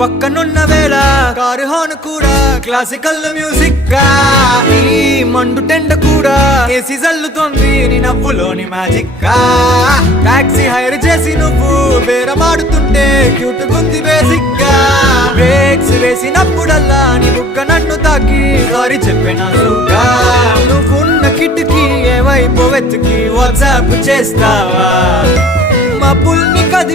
పక్కనున్న వేళ car horn కూడా క్లాసికల్ మ్యూజిక్ గా ఈ మండు టెండ కూడా ఏసీ జల్లుతోంది నీ నవ్వులోని మ్యాజిక్ గా టాక్సీ హైర్ చేసి నువ్వు బేరమాడుతుంటే క్యూట్ గుంది బేసిక్ గా బ్రేక్స్ వేసినప్పుడల్లా నీ బుగ్గ నన్ను తాకి సారీ చెప్పినగా నువ్వున్న కిటికీ ఏ వైపు వెతికి వాట్సాప్ చేస్తావా మా పుల్ని కది